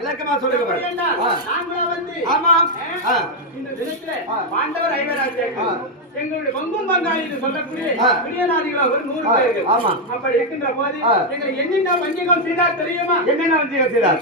விளக்கமா சொல்லுங்க. எங்களுடைய பங்கும் பங்காளி சொல்லக்கூடிய பிரியநாதிகள் ஒரு 100 பேர்கள். அப்படி இருக்கின்ற போது எங்களை என்னென்ன வஞ்சிகள் செய்தார் தெரியுமா? என்னென்ன வஞ்சிகள் செய்தார்?